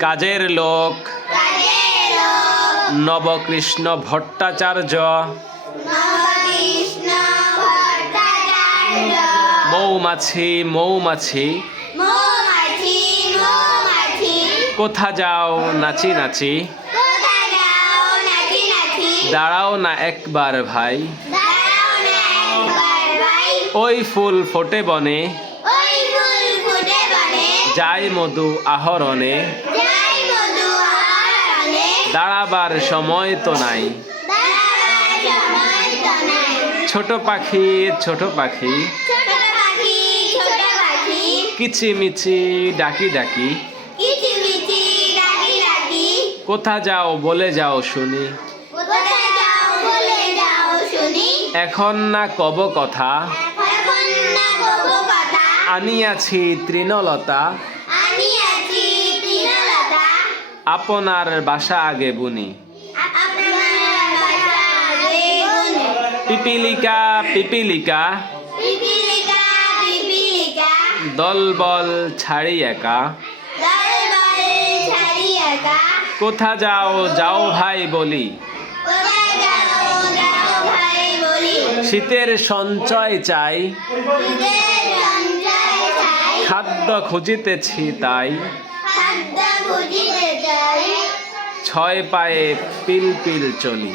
কাজের লোক। নবকৃষ্ণ ভট্টাচার্য। মৌমাছি মৌমাছি। কোথা যাও নাচি নাচি। দাঁড়াও না একবার ভাই। ওই ফুল ফোটে বনে। যাই মধু আহরণে। দাঁড়াবার সময় তো নাই। ছোট পাখি ছোট পাখি। কিচিমিচি ডাকি ডাকি। কোথা যাও বলে যাও শুনি। এখন না কব কথা। আনিয়াছি তৃণলতা। আপনার বাসা আগে বুনি। পিপিলিকা পিপিলিকা। দলবল ছাড়ি একা। কোথা যাও যাও ভাই বলি। শীতের সঞ্চয় চাই। খাদ্য খুঁজিতেছি তাই। ছয় পায়ে পিল পিল চলি।